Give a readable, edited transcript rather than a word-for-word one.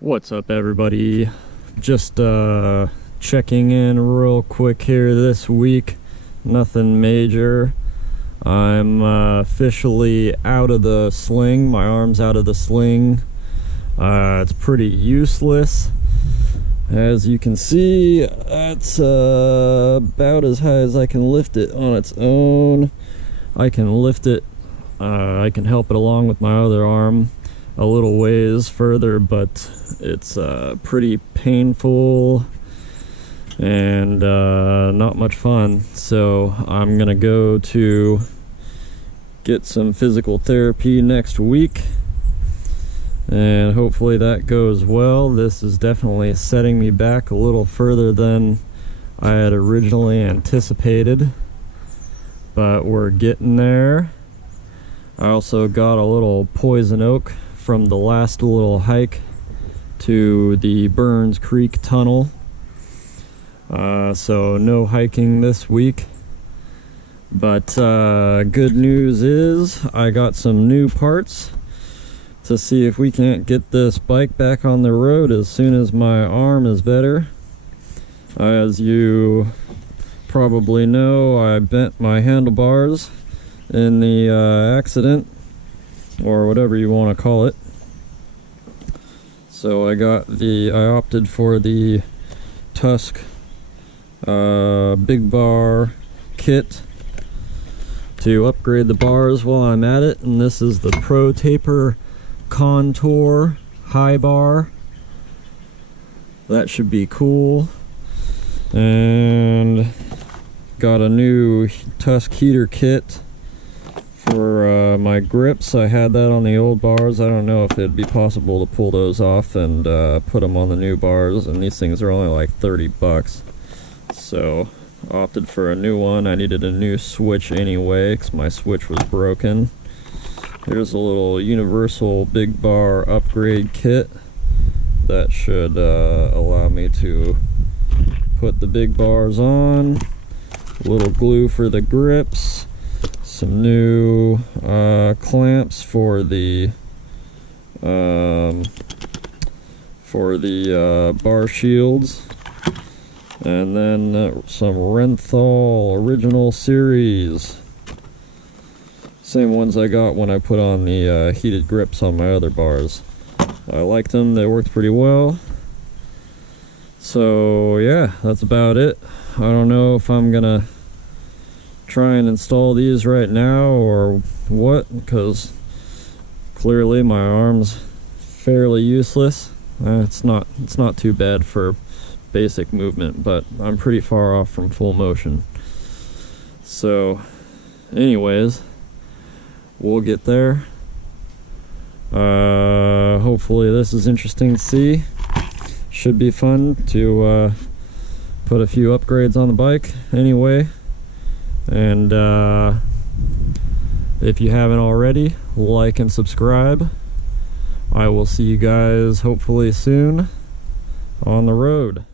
What's up, everybody? Just checking in real quick here this week. Nothing major. I'm officially out of the sling. My arm's out of the sling. It's pretty useless. As you can see, that's about as high as I can lift it on its own. I can lift it, I can help it along with my other arm a little ways further, but it's pretty painful and not much fun. So I'm gonna go to get some physical therapy next week, and hopefully that goes well. This is definitely setting me back a little further than I had originally anticipated, but we're getting there. I also got a little poison oak from the last little hike to the Burns Creek tunnel. So no hiking this week, but good news is I got some new parts to see if we can't get this bike back on the road as soon as my arm is better. As you probably know, I bent my handlebars in the accident, or whatever you want to call it. So I opted for the Tusk big bar kit to upgrade the bars while I'm at it, and this is the Pro Taper Contour high bar. That should be cool. And got a new Tusk heater kit for my grips. I had that on the old bars. I don't know if it'd be possible to pull those off and put them on the new bars, and these things are only like 30 bucks. So opted for a new one. I needed a new switch anyway because my switch was broken. Here's a little universal big bar upgrade kit that should allow me to put the big bars on. A little glue for the grips, some new clamps for the bar shields, and then some Renthal original series, same ones I got when I put on the heated grips on my other bars. I liked them, they worked pretty well. So yeah, that's about it. I don't know if I'm gonna try and install these right now or what, because clearly my arm's fairly useless. It's not too bad for basic movement, but I'm pretty far off from full motion. So anyways, we'll get there. Hopefully this is interesting to see. Should be fun to put a few upgrades on the bike anyway. And if you haven't already, like and subscribe. I will see you guys hopefully soon on the road.